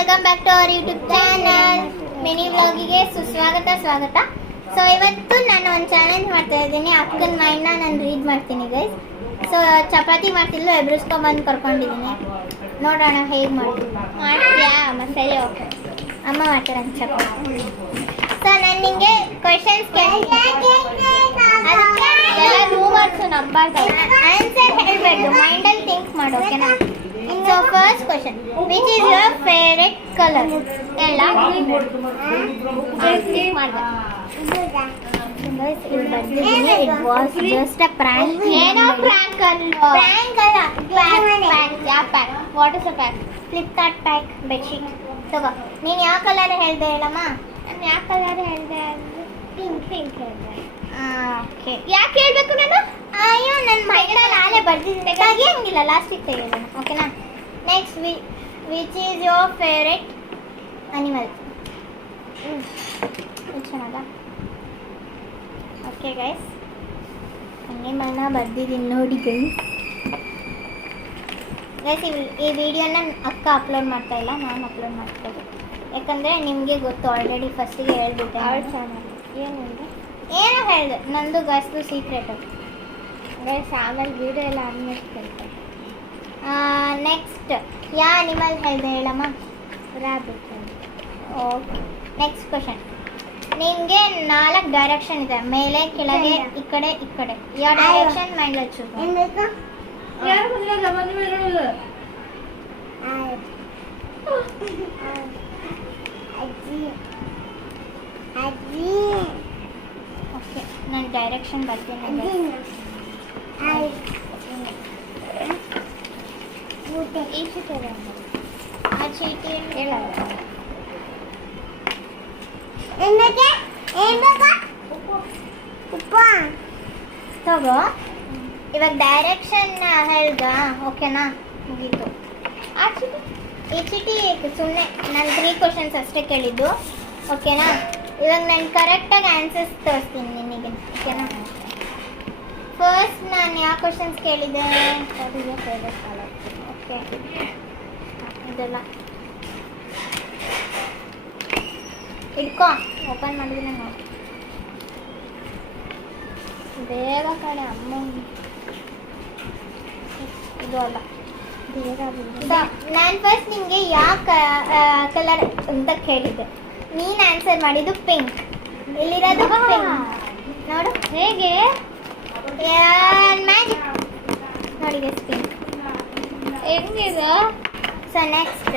Welcome back to our YouTube channel mini ವ್ಲಾಗಿಗೆ ಸ್ವಾಗತ. So ಇವತ್ತು ನಾನು ಒಂದು ಚಾಲೆಂಜ್ ಮಾಡ್ತಾ ಇದ್ದೀನಿ. ಅಕ್ಕನ ಮೈಂಡ್ನ ನಾನು ರೀಡ್ ಮಾಡ್ತೀನಿ ಗೈಸ್. ಸೊ ಚಪಾತಿ ಮಾಡ್ತಿಲ್ಲ, ಎಬ್ರಿಸ್ಕೊಂಡ್ಬಂದು ಕರ್ಕೊಂಡಿದ್ದೀನಿ. ನೋಡೋಣ ಹೇಗೆ ಮಾಡ್ತೀಯಾ ಮಸಾಲೆ. ಓಕೆ, ಅಮ್ಮ ಮಾಡ್ತಾರಂತ ಚಪಾತಿ. ಸೊ ನಾನು ನಿಮಗೆ ಕ್ವೆಶನ್ಸ್ ಆನ್ಸರ್ ಹೇಳಬೇಕು, ಮೈಂಡಲ್ಲಿ ಥಿಂಕ್ ಮಾಡು. ಓಕೆನಾ? So first question, which is your favourite colour? ಎಲ್ಲ it was just a prank. ಏನೋ ಪ್ರ್ಯಾಂಕ್ ಅಲ್ಲ, ಯಾವ pack? What is a pack? Flipkart pack bedsheet ತಗೋ. ನೀನು ಯಾವ ಕಲರ್ ಹೇಳಿದೆ ಹೇಳಮ್ಮ? ನಾನು ಯಾವ ಕಲರ್ ಹೇಳಿದೆ? ಪಿಂಕ್ ಹೇಳಿದೆ. ಓಕೆ, ಯಾಕೆ ಹೇಳ್ಬೇಕು ನಾನು? ಅಯ್ಯೋ, ನನ್ನ ಮೈಂಡಲ್ಲಿ ನಾಳೆ ಬರ್ದಿದ್ದೆ, ತೆಗಿಯಂಗಿಲ್ಲ, ಲಾಸ್ಟಿಗೆ ತೆಗಿಯೋಣ. ಓಕೆನಾ? Next, which is your favourite animal? ಚೆನ್ನಾಗ. ಓಕೆ ಗೈಸ್, ಅನಿಮಲ್ನ ಬರ್ದಿದ್ದೀನಿ ನೋಡಿ ಗೈಸ್. ಈ ವಿಡಿಯೋನ ಅಕ್ಕ ಅಪ್ಲೋಡ್ ಮಾಡ್ತಾ ಇಲ್ಲ, ನಾನು ಅಪ್ಲೋಡ್ ಮಾಡ್ತೀನಿ. ಯಾಕಂದರೆ ನಿಮಗೆ ಗೊತ್ತು ಆಲ್ರೆಡಿ, ಫಸ್ಟಿಗೆ ಹೇಳ್ಬಿಟ್ಟೆ. ಅವಳ ಚಾನಲ್ ಏನೋ ಹೇಳಿದೆ, ನಂದು ಗಸ್ತು ಸೀಕ್ರೆಟು ಗೈಸ್. ಆಮೇಲೆ ವಿಡಿಯೋ ಎಲ್ಲ ಆದ್ಮೇಲೆ ಕೇಳ್ತಾರೆ. ನೆಕ್ಸ್ಟ್, ಯಾವ ಅನಿಮಲ್ ಹೇಳಿದೆ ಹೇಳಮ್ಮ? ರಾಬಿಟ್. Okay, next question. ನಿಮಗೆ 4 ಡೈರೆಕ್ಷನ್ ಇದೆ, ಮೇಲೆ ಕೆಳಗೆ ಈ ಕಡೆ ಈ ಕಡೆ. ಯಾವ ಡೈರೆಕ್ಷನ್ ಮೈಂಡ್ ಹಚ್ಚು? ಓಕೆ, ನಾನು ಡೈರೆಕ್ಷನ್ ಬರ್ತೀನಿ. ಈ ಚೀಟಿ ಆ ಚೀಟಿ ತಗೋ. ಇವಾಗ ಡೈರೆಕ್ಷನ್ ಹೇಳ್ದ, ಓಕೆನಾ? ಮುಗೀತು. ಆ ಚೀಟಿ, ಈ ಚೀಟಿ ಸುಮ್ಮನೆ ನಾನು 3 ಕ್ವಶನ್ಸ್ ಅಷ್ಟೇ ಕೇಳಿದ್ದು, ಓಕೆನಾ? ಇವಾಗ ನಾನು ಕರೆಕ್ಟಾಗಿ ಆನ್ಸರ್ಸ್ ತೋರಿಸ್ತೀನಿ ನಿನಗೆ, ಓಕೆನಾ? ಫಸ್ಟ್ ನಾನು ಯಾವ ಕ್ವಶನ್ಸ್ ಕೇಳಿದ್ದೆ? Favourite colour. ಓಕೆ, ಇದೆಲ್ಲ ಇಟ್ಕೋ, ಓಪನ್ ಮಾಡಿದ್ರೆ ನೋಡಿ. ಬೇಗ ಕಡೆ ಅಮ್ಮ, ಇದು ಅಲ್ಲ ಬೇಗ. ನಾನು ಫಸ್ಟ್ ನಿಮಗೆ ಯಾವ ಕಲರ್ ಅಂತ ಕೇಳಿದ್ದೆ, ನೀನು ಆನ್ಸರ್ ಮಾಡಿದ್ದು ಪಿಂಕ್. ಇಲ್ಲಿರೋದು ಪಿಂಕ್ ನೋಡು ಹೇಗೆ ಮ್ಯಾಜಿಕ್ ನೋಡಿ ಪಿಂಕ್ ಹೆಂಗಿದೆ. So next